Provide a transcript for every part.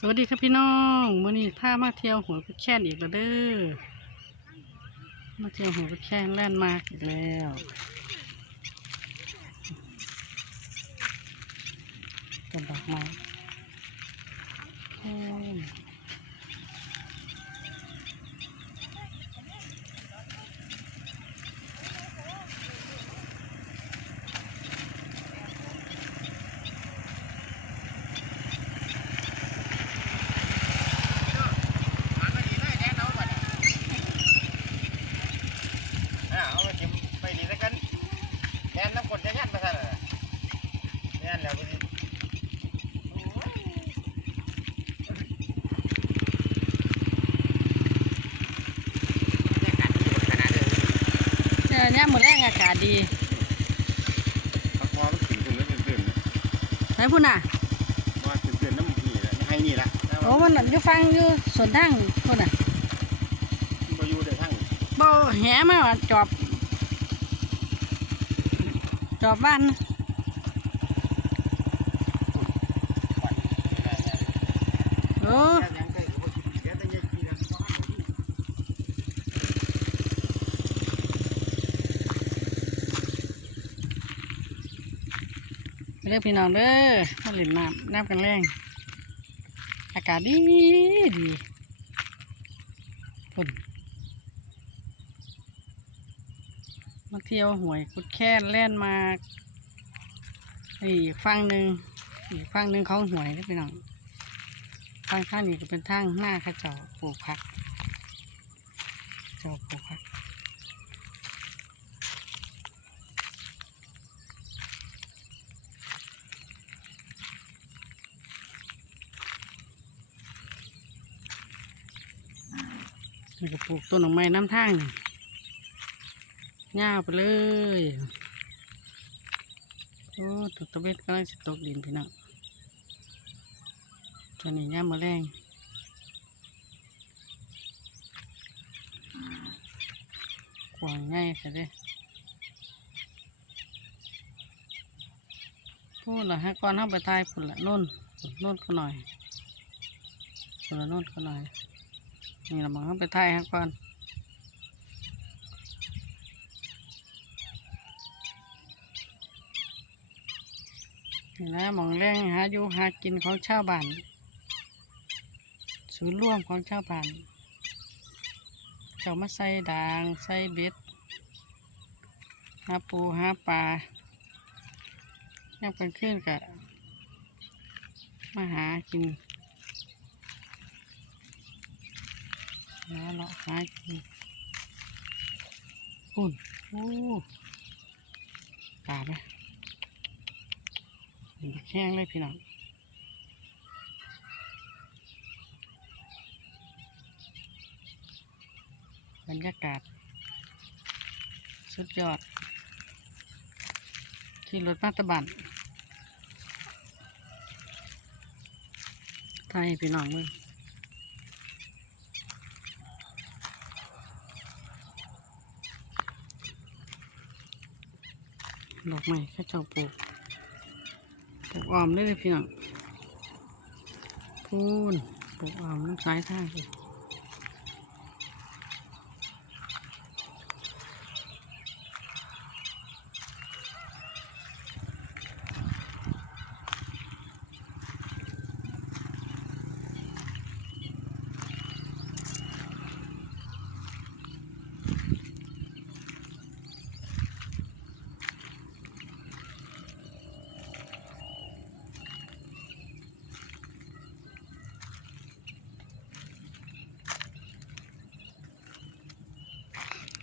สวัสดีครับพี่น้องมื่อนี้พามาเที่ยวหัวพุแช่นอีกแล้วเด้อมาเที่ยวหัวพุแช่นแล่นมากอีกแล้วกันดอกไม้โอ้ยเนี่ยเนี่ย หมดแรงอากาศดีไหนพุ่นน่ะโอ้มันอยู่ฟังอยู่สวนทางพุ่นน่ะบ่แหมาว่าจอบ จอบบ้านนะโอ้ เรียกพี่น้องเด้อมาเล่นน้ำน้ำกันแรงอากาศดีดีพุ่นมาเที่ยวหวยกุดแค่นแล่นมาอีกฝั่งหนึ่งอีกฝั่งหนึ่งของหวยนี่พี่น้องฝั่งข้างนี้ก็เป็นทางหน้าข้าเจ้าปลูกผัก เจ้าปลูกผัก นี่ก็ปลูกต้นดอกไม้น้ำทางนี่ยาวไปเลยโอ้ตกตะเบ็ดกำลังจะตกดินพี่น้องตอนนี้ย่ามมาแรงกวางง่ายค่ะเด้พูดละให้ก่อนเข้าไปทายพุ่นละโน่นโน่นก็หน่อยพุ่นละโน่นก็หน่อย นี่เรามองเข้าไปทายให้ก่อนนี่นะมองแรงหาอยู่หากินของชาวบ้านศูนย์ร่วมของชาวบ้านเจ้ามาใส่ด่างใส่เบ็ดหาปูหาปลายังเป็นขึ้นกะมาหากินแล้ว เลาะหากินปุ่นโอ้ปลาไหมแข้งเลยพี่น้องบรรยากาศ สุดยอด ขี่รถมาตะบันไทยพี่น้องมึง ไม้ข้าเจ้าปลูกปลูกออมได้เลยพี่น้องพูนปลูกออมน้ำสายทาเลย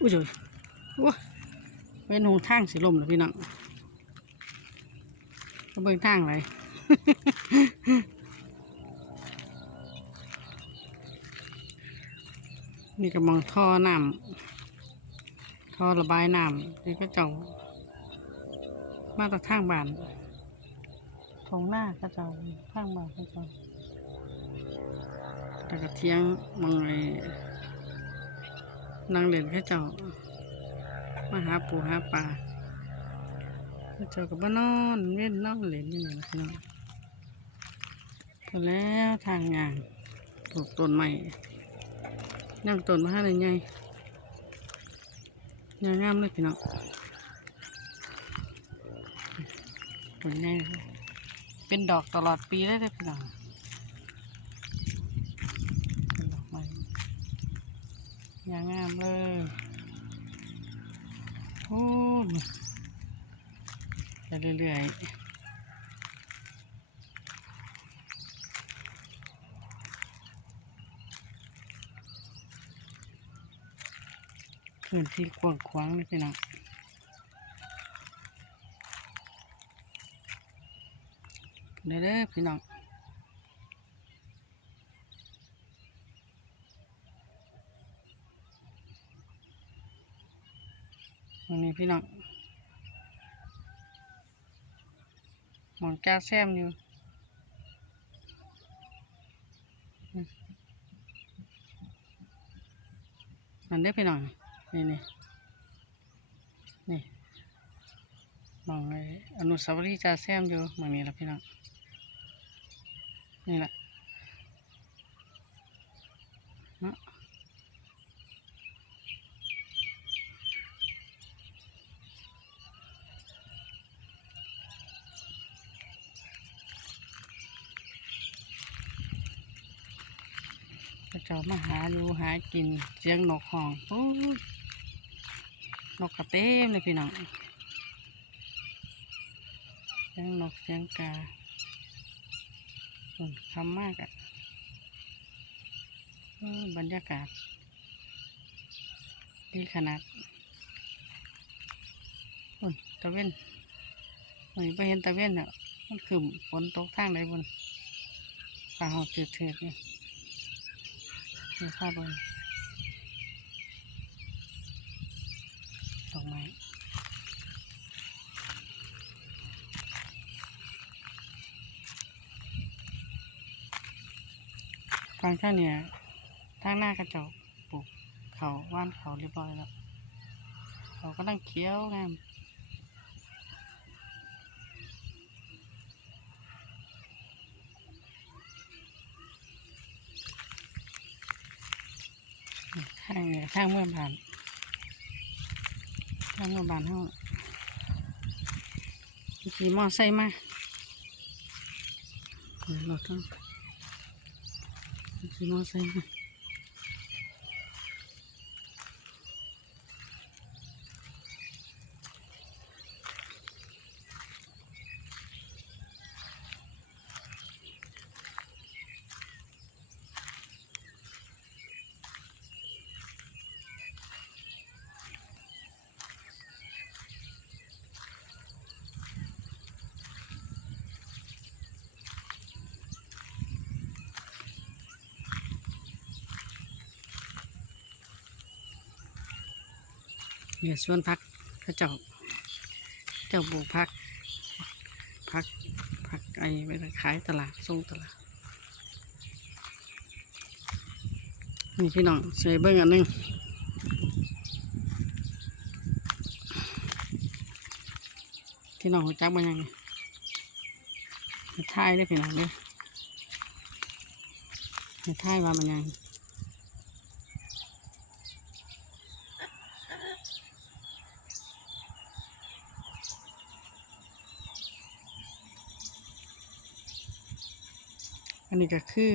อุ้ยเจ้ยโอ้ยเป็นหงทางสีลมเลยพี่น้องก็เบิ่งทางไรนี่ก็มองท่อน้ำท่อระบายน้ำนี่ก็เจ้ามาตรทางบ้านทงหน้าก็เจ้าทางบ้านก็เจ้าแต่ก็เทียงมองไอ นางเล่นเข้าเจ้ามาหาปูหาปลาเข้าเจ้ากับบ้านนอนเล่นนอนเล่นนี่แหละพี่น้องพอแล้วทางงานปลูกต้นใหม่นั่งต้นมาให้เลยไงงามงามเลยพี่น้องต้นใหญ่เป็นดอกตลอดปีเลยเด้อพี่น้องเป็นดอกไม้ งามงามเลยโอ้ยไปเรื่อยๆพื้นที่กว้างขวางเลยพี่น้องเด้อพี่น้อง วันนี้พี่น้องหมอนแก้วแซมอยู่มันได้พี่น้องนี่นี่นี่มองเลยอนุสาวรีย์จ่าแซมอยู่มองนี้ละพี่น้องนี่แหละเนาะ พระเจ้ามาหาดูหากินเสียงนกห้องโอ้ยนกกระเต็มเลยพี่น้องเสียงนกเสียงกาส่วนคำมากอะ่ะบรรยากาศดีขนาดอุ่นตะเว้นวันนี้ไปเห็นตะเว้นอะมันคือฝนตกทางไหนบนฟ้าหอจืดเถือดเนี่ย มีภาบนดอกไม้ฟังแค่เนี่ยทางหน้ากระจกปลูกเขาว่านเขาเรียบร้อยแล้วเขาก็นั่งเคี้ยวงาม ข้างเนี่ยข้างเมื่อบานข้างเมื่อบานห้องขี่มอไซค์มาเราต้องขี่มอไซค์มา เนี่ยส่วนพักเขาเจ้าเจ้าปลูกพักพักพักไอ้ไปขายตลาดส่งตลาดนี่พี่น้องใส่เบิ้งอันนึงพี่น้องหัวจักมันยังไงท้ายได้พี่น้องเด้อท้ายว่ามันยัง อันนี้ก็คือ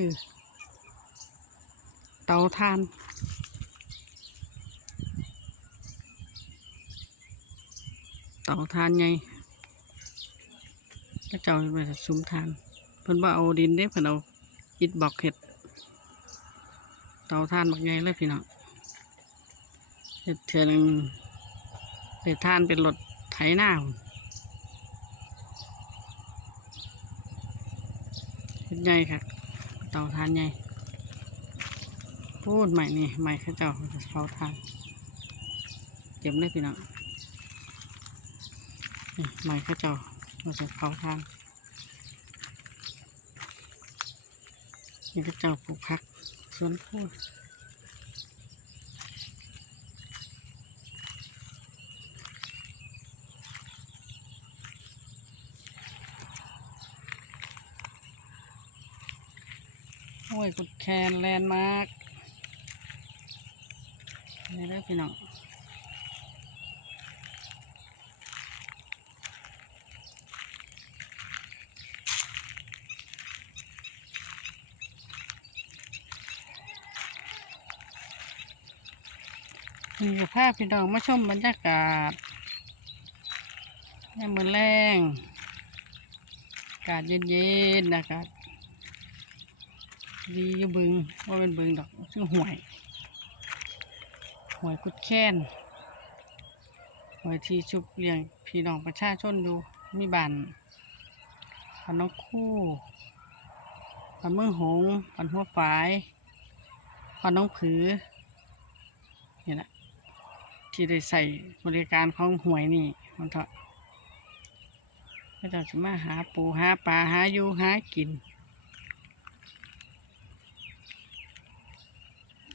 เตาถ่านเตาถ่านไงก็เจ้าไปสุมทานเพิ่นว่าเอาดินเด้เพิ่นเอาอิฐบอกเห็ด เตาถ่านบักไงเลยพี่น้องเห็ดเถื่อนเห็ดถ่านเป็นรถไถหน้าพุ่นเห็ด ใหญ่ค่ะ เตาทานใหญ่พูดใหม่นี่ใหม่ข้าเจ้าเขาทานเก็บได้พี่น้องนี่ใหม่ข้าเจ้ามาจากเขาทานนี่ข้าเจ้าปลูกผักสวนพูด ห้วยกุดแคนแลนด์มาร์กนี่เด้พี่น้องนี่ก็พาพี่น้องมาชมบรรยากาศยามมื้อแรงอากาศเย็นๆอากาศ ดีอยู่บึงว่าเป็นบึงดอกชื่อหวยหวยกุดแค้นหวยที่ชุบเลี้ยงพี่น้องประชาชนดูมีบ้านบ้านนกคู่บ้านเมืองหงส์บ้านหัวฝายบ้านน้องผือนี่แหละที่ได้ใส่บริการของหวยนี่มันเถอะก็จะมาหาปูหาปลาหาอยู่หากิน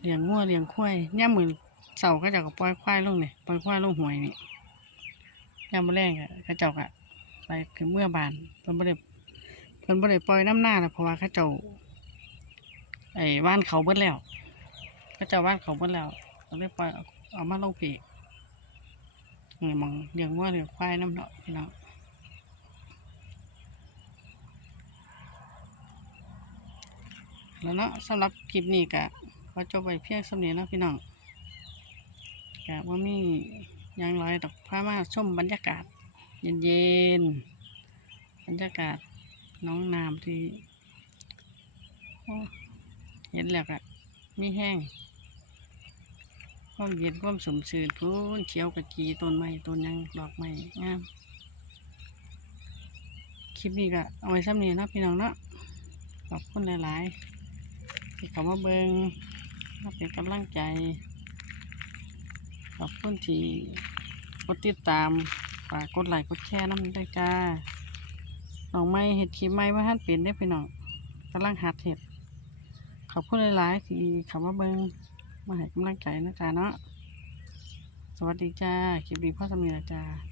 เลี้ยงงัวเลี้ยงควายย่ามมือเสาก็เจะก็ปล่อยควายลงเนี่ยปล่อยควายลงหวยนี่ย่ามมาแรงอะเขาเจ้าก็ไปถึงเมื่อบานเพิ่นบ่ได้เพิ่นบ่ได้ปล่อยน้ำหน้าแล้วเพราะว่าเขาเจ้าไอ้บ้านเขาเบิดแล้วเขาเจ้าบ้านเขาเบิดแล้วก็เลยปล่อยเอาเอามาลงปีนี่มองเลี้ยงงัวเลี้ยงควายน้ำเนาะพี่น้องแล้วเนาะสำหรับคลิปนี้ก็ ขอจบไปเพียงสำเนียงแล้วพี่น้องกะว่ามีหยังไรดอกพามาชมบรรยากาศ เย็นๆบรรยากาศน้องน้ำที่เห็นแล้วกะมีแห้งความเย็นความสมชื่นพูนเขียวกะจีต้นไม้ต้นยังดอกไม้งามคลิปนี้ก็เอาไว้ซ้ำนี้เนาะพี่น้องเนาะขอบคุณหลายๆที่เขามาเบิง มาเป็นกำลังใจ ขอบคุณที่กดติดตามฝากกดไลค์กดแชร์น้ำด้วยจ้าน้องไม่เห็ดคลิปไม่ว่าท่านเปลี่ยนได้พี่น้องกำลังหัดเห็ด ขอบคุณหลายๆที่เขามาเบิงมาให้กำลังใจนะจ้าเนาะสวัสดีจ้าคลิปนี้พ่อสมีนะจ้า